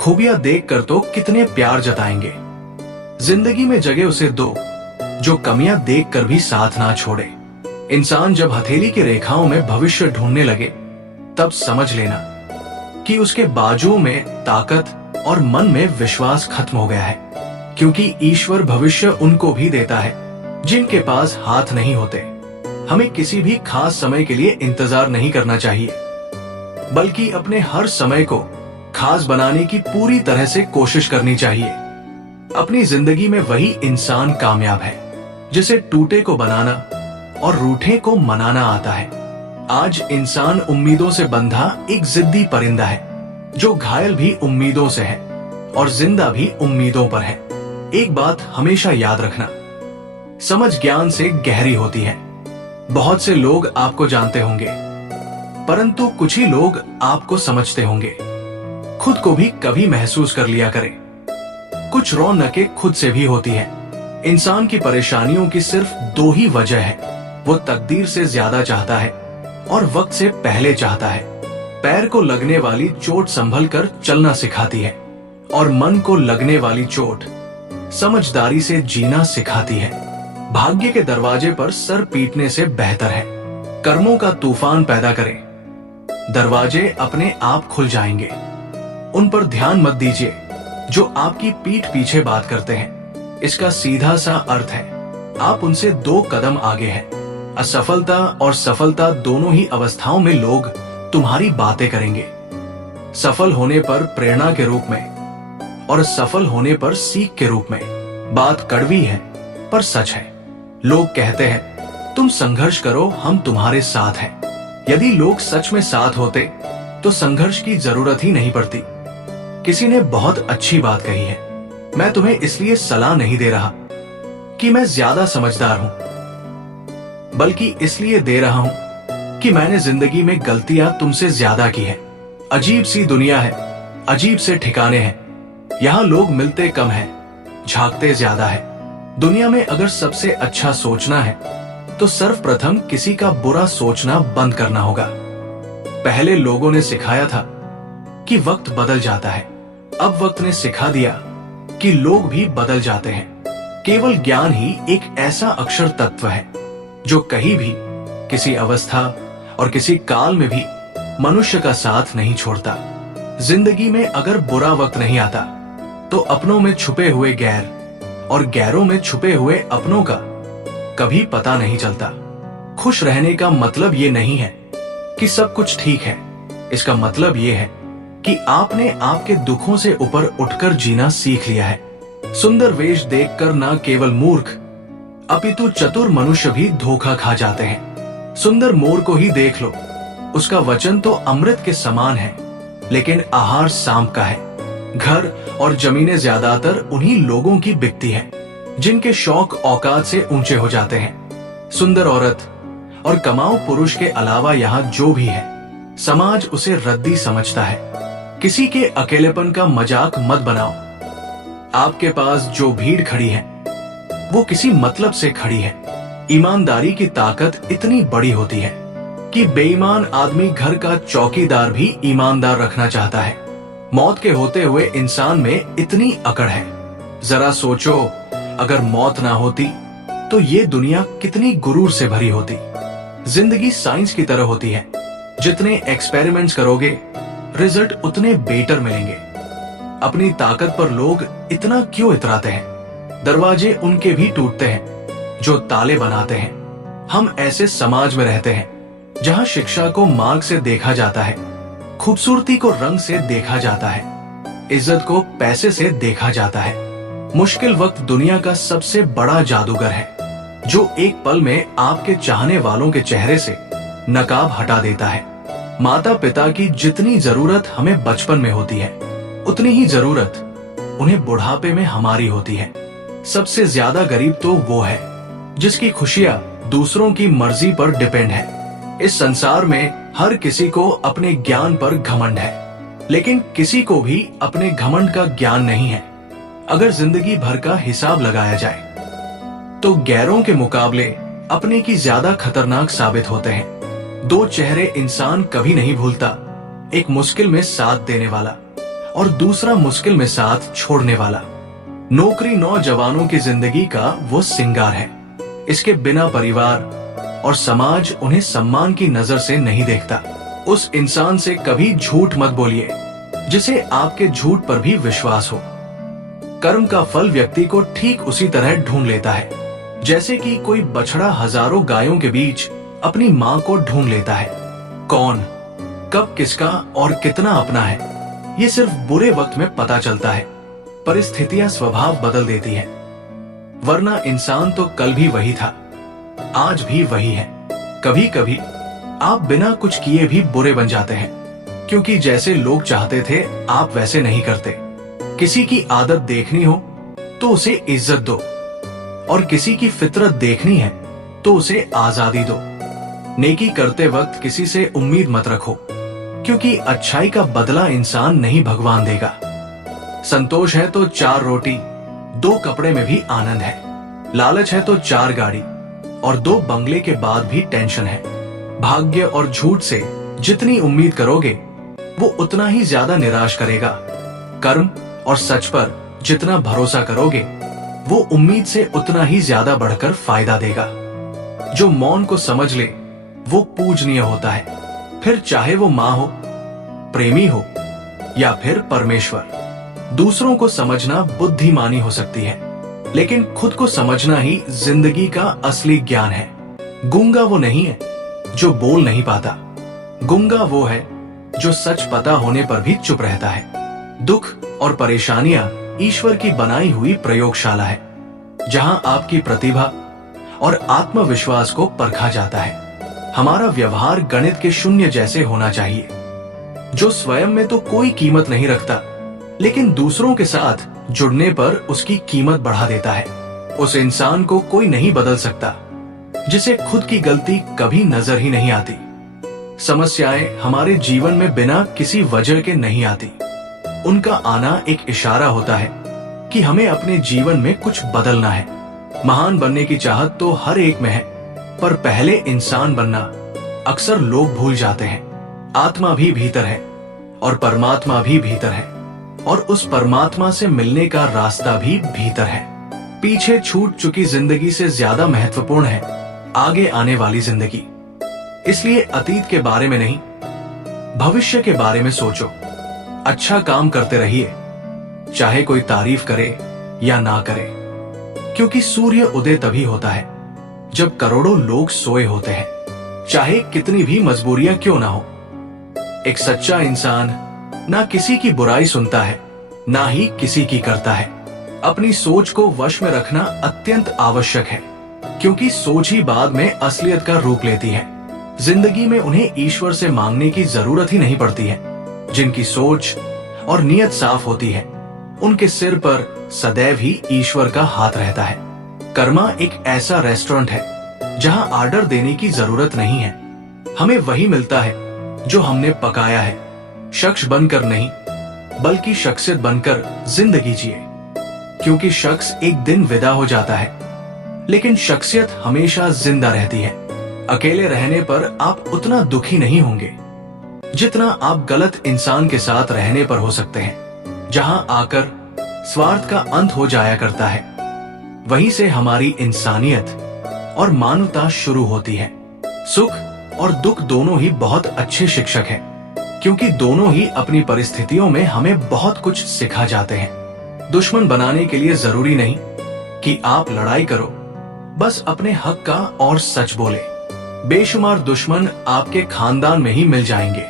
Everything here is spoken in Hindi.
खूबियां देखकर तो कितने प्यार जताएंगे। जिंदगी में जगह उसे दो जो कमियां देखकर भी साथ ना छोड़े। इंसान जब हथेली की रेखाओं में भविष्य ढूंढने लगे तब समझ लेना कि उसके बाजुओं में ताकत और मन में विश्वास खत्म हो गया है, क्योंकि ईश्वर भविष्य उनको भी देता है जिनके पास हाथ नहीं होते। हमें किसी भी खास समय के लिए इंतजार नहीं करना चाहिए, बल्कि अपने हर समय को खास बनाने की पूरी तरह से कोशिश करनी चाहिए। अपनी जिंदगी में वही इंसान कामयाब है जिसे टूटे को बनाना और रूठे को मनाना आता है। आज इंसान उम्मीदों से बंधा एक जिद्दी परिंदा है जो घायल भी उम्मीदों से है और जिंदा भी उम्मीदों पर है। एक बात हमेशा याद रखना, समझ ज्ञान से गहरी होती है। बहुत से लोग आपको जानते होंगे, परंतु कुछ ही लोग आपको समझते होंगे। खुद को भी कभी महसूस कर लिया करें। कुछ रौनकें खुद से भी होती है। इंसान की परेशानियों की सिर्फ दो ही वजह है, वो तकदीर से ज्यादा चाहता है और वक्त से पहले चाहता है। पैर को लगने वाली चोट संभल कर चलना सिखाती है और मन को लगने वाली चोट समझदारी से जीना सिखाती है। भाग्य के दरवाजे पर सर पीटने से बेहतर है कर्मों का तूफान पैदा करें। दरवाजे अपने आप खुल जाएंगे, उन पर ध्यान मत दीजिए जो आपकी पीठ पीछे बात करते हैं। इसका सीधा सा अर्थ है आप उनसे 2 कदम आगे हैं। असफलता और सफलता दोनों ही अवस्थाओं में लोग तुम्हारी बातें करेंगे। सफल होने पर प्रेरणा के रूप में और सफल होने पर सीख के रूप में। बात कड़वी है पर सच है। लोग कहते हैं तुम संघर्ष करो, हम तुम्हारे साथ हैं। यदि लोग सच में साथ होते तो संघर्ष की जरूरत ही नहीं पड़ती। किसी ने बहुत अच्छी बात कही है, मैं तुम्हें इसलिए सलाह नहीं दे रहा कि मैं ज्यादा समझदार हूं, बल्कि इसलिए दे रहा हूं कि मैंने जिंदगी में गलतियां तुमसे ज्यादा की है। अजीब सी दुनिया है, अजीब से ठिकाने हैं। यहां लोग मिलते कम हैं, झांकते ज्यादा है। दुनिया में अगर सबसे अच्छा सोचना है तो सर्वप्रथम किसी का बुरा सोचना बंद करना होगा। पहले लोगों ने सिखाया था कि वक्त बदल जाता है, अब वक्त ने सिखा दिया कि लोग भी बदल जाते हैं। केवल ज्ञान ही एक ऐसा अक्षर तत्व है जो कहीं भी, किसी अवस्था और किसी काल में भी मनुष्य का साथ नहीं छोड़ता। जिंदगी में अगर बुरा वक्त नहीं आता तो अपनों में छुपे हुए गैर और गैरों में छुपे हुए अपनों का कभी पता नहीं चलता। खुश रहने का मतलब ये नहीं है कि सब कुछ ठीक है। इसका मतलब ये है कि आपने आपके दुखों से ऊपर उठकर जीना सीख लिया है। सुंदर वेश देखकर न केवल मूर्ख अपितु चतुर मनुष्य भी धोखा खा जाते हैं। सुंदर मोर को ही देख लो, उसका वचन तो अमृत के समान है, लेकिन आहार सांप का है। घर और जमीनें ज्यादातर उन्हीं लोगों की बिकती है जिनके शौक औकात से ऊंचे हो जाते हैं। सुंदर औरत और कमाऊ पुरुष के अलावा यहाँ जो भी है, समाज उसे रद्दी समझता है। किसी के अकेलेपन का मजाक मत बनाओ। आपके पास जो भीड़ खड़ी है वो किसी मतलब से खड़ी है। ईमानदारी की ताकत इतनी बड़ी होती है कि बेईमान आदमी घर का चौकीदार भी ईमानदार रखना चाहता है। मौत के होते हुए इंसान में इतनी अकड़ है। जरा सोचो, अगर मौत ना होती तो ये दुनिया कितनी गुरूर से भरी होती। जिंदगी साइंस की तरह होती है, जितने एक्सपेरिमेंट्स करोगे रिजल्ट उतने बेटर मिलेंगे। अपनी ताकत पर लोग इतना क्यों इतराते हैं? दरवाजे उनके भी टूटते हैं जो ताले बनाते हैं। हम ऐसे समाज में रहते हैं जहां शिक्षा को मार्ग से देखा जाता है, खूबसूरती को रंग से देखा जाता है, इज्जत को पैसे से देखा जाता है। मुश्किल वक्त दुनिया का सबसे बड़ा जादूगर है जो एक पल में आपके चाहने वालों के चेहरे से नकाब हटा देता है। माता पिता की जितनी जरूरत हमें बचपन में होती है, उतनी ही जरूरत उन्हें बुढ़ापे में हमारी होती है। सबसे ज्यादा गरीब तो वो है जिसकी खुशियां दूसरों की मर्जी पर डिपेंड है। इस संसार में हर किसी को अपने ज्ञान पर घमंड है, लेकिन किसी को भी अपने घमंड का ज्ञान नहीं है। अगर जिंदगी भर का हिसाब लगाया जाए तो गैरों के मुकाबले अपने की ज्यादा खतरनाक साबित होते हैं। 2 चेहरे इंसान कभी नहीं भूलता, एक मुश्किल में साथ देने वाला और दूसरा मुश्किल में साथ छोड़ने वाला। नौकरी नौजवानों की जिंदगी का वो सिंगार है। इसके बिना परिवार और समाज उन्हें सम्मान की नजर से नहीं देखता। उस इंसान से कभी झूठ मत बोलिए जिसे आपके झूठ पर भी विश्वास हो। कर्म का फल व्यक्ति को ठीक उसी तरह ढूंढ लेता है जैसे कि कोई बछड़ा हजारों गायों के बीच अपनी मां को ढूंढ लेता है। कौन, कब, किसका और कितना अपना है, ये सिर्फ बुरे वक्त में पता चलता है। परिस्थितियां स्वभाव बदल देती हैं, वरना इंसान तो कल भी वही था, आज भी वही है। कभी कभी आप बिना कुछ किए भी बुरे बन जाते हैं, क्योंकि जैसे लोग चाहते थे आप वैसे नहीं करते। किसी की आदत देखनी हो तो उसे इज्जत दो, और किसी की फितरत देखनी है तो उसे आजादी दो। नेकी करते वक्त किसी से उम्मीद मत रखो, क्योंकि अच्छाई का बदला इंसान नहीं भगवान देगा। संतोष है तो 4 रोटी 2 कपड़े में भी आनंद है। लालच है तो 4 गाड़ी और 2 बंगले के बाद भी टेंशन है। भाग्य और झूठ से जितनी उम्मीद करोगे वो उतना ही ज्यादा निराश करेगा। कर्म और सच पर जितना भरोसा करोगे वो उम्मीद से उतना ही ज्यादा बढ़कर फायदा देगा। जो मौन को समझ ले वो पूजनीय होता है, फिर चाहे वो मां हो, प्रेमी हो या फिर परमेश्वर। दूसरों को समझना बुद्धिमानी हो सकती है, लेकिन खुद को समझना ही जिंदगी का असली ज्ञान है। गूंगा वो नहीं है जो बोल नहीं पाता, गूंगा वो है जो सच पता होने पर भी चुप रहता है। दुख और परेशानियां ईश्वर की बनाई हुई प्रयोगशाला है, जहां आपकी प्रतिभा और आत्मविश्वास को परखा जाता है। हमारा व्यवहार गणित के शून्य जैसे होना चाहिए, जो स्वयं में तो कोई कीमत नहीं रखता, लेकिन दूसरों के साथ जुड़ने पर उसकी कीमत बढ़ा देता है। उस इंसान को कोई नहीं बदल सकता जिसे खुद की गलती कभी नजर ही नहीं आती। समस्याएं हमारे जीवन में बिना किसी वजह के नहीं आती, उनका आना एक इशारा होता है कि हमें अपने जीवन में कुछ बदलना है। महान बनने की चाहत तो हर एक में है, पर पहले इंसान बनना अक्सर लोग भूल जाते हैं। आत्मा भी भीतर है और परमात्मा भी भीतर है, और उस परमात्मा से मिलने का रास्ता भी भीतर है। पीछे छूट चुकी जिंदगी से ज्यादा महत्वपूर्ण है आगे आने वाली जिंदगी। इसलिए अतीत के बारे में नहीं, भविष्य के बारे में सोचो। अच्छा काम करते रहिए, चाहे कोई तारीफ करे या ना करे, क्योंकि सूर्य उदय तभी होता है जब करोड़ों लोग सोए होते हैं, चाहे कितनी भी मजबूरियां क्यों ना हो। एक सच्चा इंसान ना किसी की बुराई सुनता है, ना ही किसी की करता है। अपनी सोच को वश में रखना अत्यंत आवश्यक है, क्योंकि सोच ही बाद में असलियत का रूप लेती है। जिंदगी में उन्हें ईश्वर से मांगने की जरूरत ही नहीं पड़ती है। जिनकी सोच और नियत साफ होती है, उनके सिर पर सदैव ही ईश्वर का हाथ रहता है। कर्मा एक ऐसा रेस्टोरेंट है जहां ऑर्डर देने की जरूरत नहीं है, हमें वही मिलता है जो हमने पकाया है। शख्स बनकर नहीं, बल्कि शख्सियत बनकर जिंदगी जिए, क्योंकि शख्स एक दिन विदा हो जाता है, लेकिन शख्सियत हमेशा जिंदा रहती है। अकेले रहने पर आप उतना दुखी नहीं होंगे जितना आप गलत इंसान के साथ रहने पर हो सकते हैं, जहां आकर स्वार्थ का अंत हो जाया करता है। वहीं से हमारी इंसानियत और मानवता शुरू होती है। सुख और दुख दोनों ही बहुत अच्छे शिक्षक हैं, क्योंकि दोनों ही अपनी परिस्थितियों में हमें बहुत कुछ सिखा जाते हैं। दुश्मन बनाने के लिए जरूरी नहीं कि आप लड़ाई करो, बस अपने हक का और सच बोले। बेशुमार दुश्मन आपके खानदान में ही मिल जाएंगे।